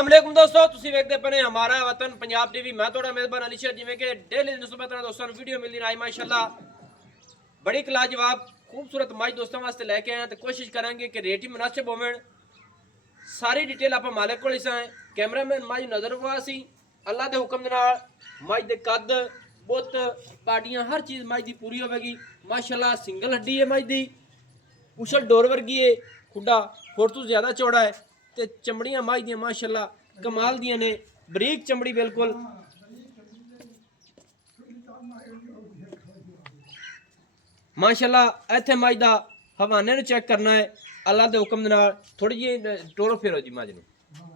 अस्सलाम दोस्तों ਤੁਸੀਂ ਵੇਖਦੇ ਪਏ ਹਮਾਰਾ ਵਤਨ ਪੰਜਾਬ ਟੀਵੀ ਮੈਂ ਤੁਹਾਡਾ ਮੇਜ਼ਬਾਨ ਅਲੀ ਸ਼ੇਰ ਜਿਵੇਂ ਕਿ ਡੇਲੀ ਨਿਸਬਤ ਨਾਲ ਦੋਸਤਾਂ ਨੂੰ ਵੀਡੀਓ ਮਿਲਦੀ ਰਹੀ ਮਾਸ਼ਾਅੱਲਾ ਬੜੀ ਲਾਜਵਾਬ खूबसूरत माज दोस्तों वास्ते लेके आए तो कोशिश करेंगे कि रेट ही मुनासिब होवे सारी डिटेल आप मालिक को लिसा है कैमरामैन माज नजर वासी अल्लाह के हुक्म दे नाल माज दे कद बुत पाटियां हर चीज़ माज दी पूरी होगी माशाअल्लाह सिंगल हड्डी है माज दी उछल डोर वर्गी है खुडा होर तो ज़्यादा चौड़ा है ते चमड़ियां माज दी माशाअल्लाह कमाल दियां ने बरीक चमड़ी बिल्कुल माशाअल्लाह इत्थे मज दा हवाने नु चेक करना है अल्लाह दे हुक्म दे नाल थोड़ी जी टोरो फेरो जी मज नु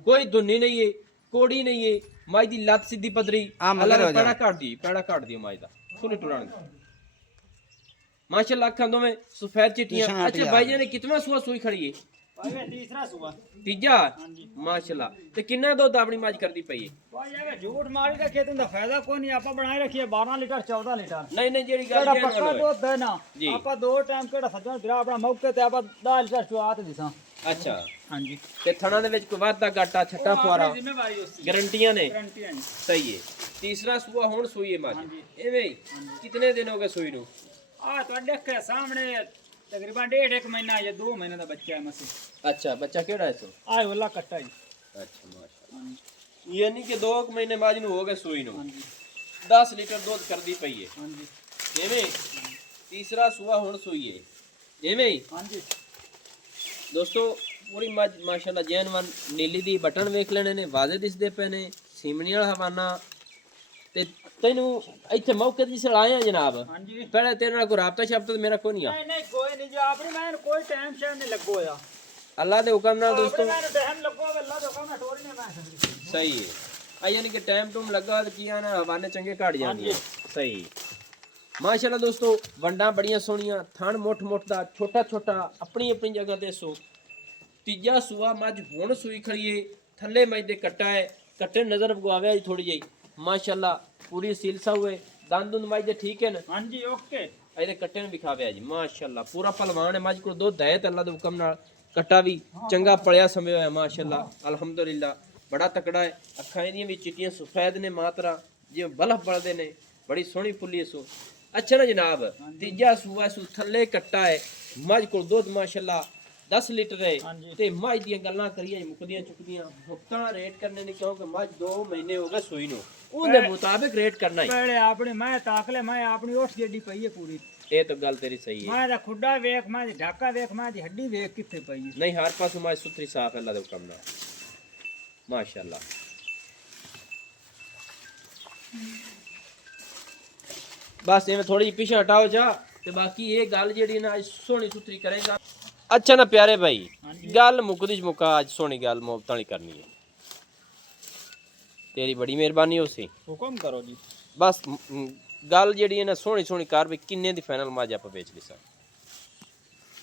कोई धुनी नहीं है कोड़ी नहीं है मज दी लत सीधी पदरी अल्लाह ने पैड़ा काट दी मज दा फुल टुरान माशाअल्लाह अखां दोवें सफेद चिट्टियां अच्छा भाई जी ने कितना सुआ सुई खड़ी है भाई तीसरा सुबह तीजा माशाअल्लाह ते किन्ना दूध अपनी मज करदी पई है भाई ये झूठ मारी रखिए तुंदा फायदा कोई नहीं आपा बनाए रखिए 12 लीटर 14 लीटर नहीं नहीं जेड़ी गल केड़ा पक्का दूध है ना जी। आपा दो टाइम केड़ा सज्जन फिरा अपना मौके ते आपा 10 लीटर चुआत दिसा अच्छा हां जी ते थणा दे विच कोई वाधा घाटा छट्टा फुआरा जिम्मेवारी उसकी गारंटियां ने गारंटी है सही है तीसरा सुआ हुण सुई है मज हाँ जी। एवें कितने दिन हो गए सुई नु आ तो देखे सामने तकरीबन 1.5 महीना या 2 महीने का बच्चा है मसी अच्छा बच्चा केड़ा है सो आए वाला कट्टा ही अच्छा माशाल्लाह यानी कि 2 महीने बाद नु हो गए सुई नु हां जी 10 लीटर दूध कर दी पई है हां जी एवें तीसरा सुआ हुण सुई है एवें हां जी दोस्तों पूरी मज माशाल्लाह जैनवन नीली दी बटन वेख लेने ने वाजे दिसदे पे ने सीमनी वाला हवाना ते तैनू इत्थे मौके दी सलाह आया जनाब हां जी पहले तेरे नाल कोई राबता शब्द मेरा कोई नहीं आ नहीं नहीं कोई नहीं जो आपने मैं कोई टाइम शायद नहीं लगो या अल्लाह दे हुक्म नाल दोस्तों मैं टाइम लगो अल्लाह दे हुक्म में टोरी नहीं मैं सही है आ यानी कि टाइम टूम लगा तो किया ना हवाने चंगे घट जांदे सही माशाल्लाह दोस्तों वंडा बड़ियां सोहणियां थण मुठ मुठ दा छोटा छोटा अपनी अपनी जगह ते सो तीजा सुआ मज हुण सुई खड़ीए थल्ले मज दे कट्टा है कट्टे नजर गवावे थोड़ी जी माशाल्लाह पूरी सीलसा हुए दंद दुंद मज दे ठीक है ना हां जी ओके ਇਹਦੇ ਕੱਟੇ ਨੂੰ ਵਿਖਾਵੇ ਜੀ ਮਾਸ਼ਾਅੱਲਾ ਪੂਰਾ ਪਹਿਲਵਾਨ ਹੈ ਮੱਝ ਕੋਲ ਦੁੱਧ ਹੈ ਤੇ ਅੱਲਾ ਦੇ ਹੁਕਮ ਨਾਲ ਕੱਟਾ ਵੀ ਚੰਗਾ ਪਲਿਆ ਸਮੇਂ ਹੋਇਆ ਮਾਸ਼ਾਅੱਲਾ ਅਲਹਮਦੁਲਿਲਾ ਬੜਾ ਤਕੜਾ ਹੈ ਅੱਖਾਂ ਇਹਦੀਆਂ ਵੀ ਚਿੱਟੀਆਂ ਸਫੈਦ ਨੇ ਮਾਤਰਾ ਜਿਵੇਂ ਬਲਫ ਬਲਦੇ ਨੇ ਬੜੀ ਸੋਹਣੀ ਫੁੱਲੀ ਸੋ ਅੱਛਾ ਨਾ ਜਨਾਬ ਤੀਜਾ ਸੂਆ ਸੂ ਥੱਲੇ ਕੱਟਾ ਹੈ ਮੱਝ ਕੋਲ ਦੁੱਧ ਮਾਸ਼ਾਅੱਲਾ 10 ਲੀਟਰ ਹੈ ਤੇ ਮੱਝ ਦੀਆਂ ਗੱਲਾਂ ਕਰੀਏ ਮੁਕਦੀਆਂ ਚੁੱਕਦੀਆਂ ਹੁਕਤਾਂ ਰੇਟ ਕਰਨੇ ਨੇ ਕਿਉਂਕਿ ਮੱਝ 2 ਮਹੀਨੇ ਹੋ ਗਏ ਸੂਈ ਨੂੰ ਉਹਦੇ ਮੁਤਾਬਿਕ ਰੇਟ ਕਰਨਾ ਹੈ पहले आपने मैं ताक ले मैं अपनी ओठ जेडी पई है पूरी ਇਹ ਤਾਂ ਗੱਲ ਤੇਰੀ ਸਹੀ ਹੈ मैं दा खुड्डा वेख मैं दी ढाका वेख मैं दी हड्डी वेख किथे पई है नहीं हर पास माज सुथरी साफ है अल्लाह दे हुक्म नाल माशाअल्लाह बस इवें थोड़ी पीछे हटाओ जा ते बाकी ये गल जेड़ी ना सोहनी सुथरी करेगा अच्छा ना प्यारे भाई गल मुकदी मुका आज सोहनी गल मोहब्बत वाली करनी है तेरी बड़ी मेहरबानी हो सी हुक्म करो जी बस गल जेड़ी है ना सोहनी सोहनी कर भी किन्ने दी फाइनल माज आप बेच ली सा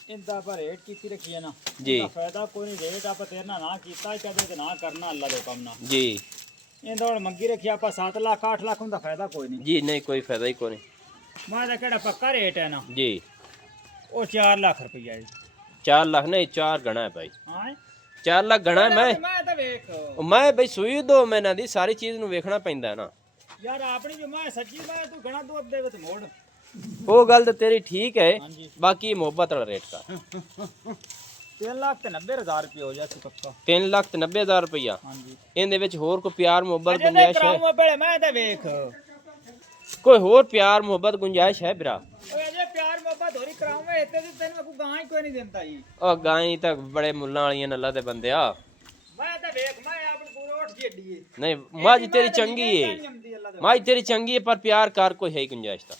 इंदा पर रेट कीती रखी है ना जी इंदा फायदा कोई नहीं रेट आप तेरना ना कीता कदे ते ना करना अल्लाह दे हुक्म ना जी इंदा और मंगी रखी आप 7 लाख 8 लाख उनदा फायदा कोई नहीं जी नहीं कोई फायदा ही कोई नहीं मैं दा केड़ा पक्का रेट है ना जी ओ 4 लाख रुपया है 4 लाख नहीं 4 गना है भाई हां 4 ਲੱਖ ਗਣਾ मैं तो वेख ਮੈਂ ਬਈ ਸੂਈ 2 ਮਹੀਨਿਆਂ ਦੀ ਸਾਰੀ ਚੀਜ਼ ਨੂੰ ਵੇਖਣਾ ਪੈਂਦਾ ਨਾ यार अपनी जो मैं सच्ची मैं तू घना दूध देवे तो मोड़ ਉਹ ਗੱਲ ਤਾਂ ਤੇਰੀ ਠੀਕ ਹੈ हां जी ਬਾਕੀ ਮੁਹੱਬਤ ਵਾਲਾ ਰੇਟ ਦਾ 3 लाख ਤੇ 90,000 ਰੁਪਏ ਹੋ ਜਾਸੀ ਪੱਕਾ 3 ਲੱਖ ਤੇ 90,000 ਰੁਪਇਆ हां जी ਇਹਦੇ ਵਿੱਚ ਹੋਰ ਕੋਈ ਪਿਆਰ ਮੁਹੱਬਤ ਅਜੇ ਗੁੰਜਾਇਸ਼ ਹੈ ਕਰਾਉਂ ਪਹਿਲੇ ਮੈਂ ਤਾਂ ਵੇਖ ਕੋਈ ਹੋਰ ਪਿਆਰ ਮੁਹੱਬਤ ਗੁੰਜਾਇਸ਼ ਹੈ ਵੀਰਾ ਓਏ ਅਜੇ ਪਿਆਰ ਮੁਹੱਬਤ ਹੋਰੀ ਕਰਾਉਂ ਇੱਥੇ ਤੇ ਤੈਨੂੰ ਕੋਈ ਗਾਂ ਹੀ ਕੋਈ ਨਹੀਂ ਦਿੰਦਾ ਜੀ ਉਹ ਗਾਈ ਤਾਂ ਬੜੇ ਮੁੱਲਾਂ ਵਾਲੀਆਂ ਨੇ ਅੱਲਾ ਦੇ ਬੰਦਿਆ ਮੈਂ ਤਾਂ ਵੇਖ ਮੈਂ ਆਪਣੀ ਪੂਰੀ ਉੱਠ ਜੇਡੀ ਏ ਨਹੀਂ ਮੱਝ ਤੇਰੀ ਚੰਗੀ ਹੈ ਮੱਝ ਤੇਰੀ ਚੰਗੀ ਹੈ ਪਰ ਪਿਆਰ ਕਰ ਕੋਈ ਹੈ ਹੀ ਗੁੰਜਾਇਸ਼ ਦਾ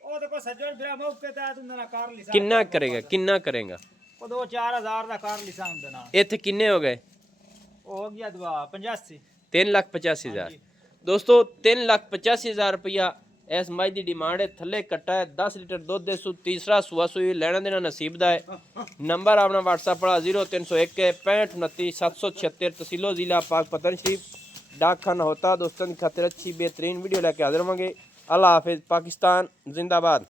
ਉਹ ਤੇ ਕੋ ਸੱਜਣ ਫਿਰ ਮੌਕੇ ਤੇ ਤੂੰ ਨਾ ਕਰ ਲਿਸਾ ਕਿੰਨਾ ਕਰੇਗਾ ਉਹ 2-4 ਦਾ ਕਰ ਲਿਸਾ ਹੁੰਦੇ ਨਾਲ ਇੱਥੇ ਕਿੰਨੇ ਹੋ ਗਏ ਉਹ ਹੋ ਗਿਆ ਦਵਾ 85 3,85,000 दोस्तों 3,85,000 रुपया इस मज की डिमांड है थले कट्टा है 10 लीटर दूध दे तीसरा सुआ सुई लेना देना नसीब दा है नंबर अपना व्हाट्सएप वाला 0301 65 29 776 तहसीलो जिला पाक पतन शरीफ डाक खाना होता दोस्तों की खातिर अच्छी बेहतरीन वीडियो लेके हाजिर होंगे अल्लाह हाफिज पाकिस्तान जिंदाबाद।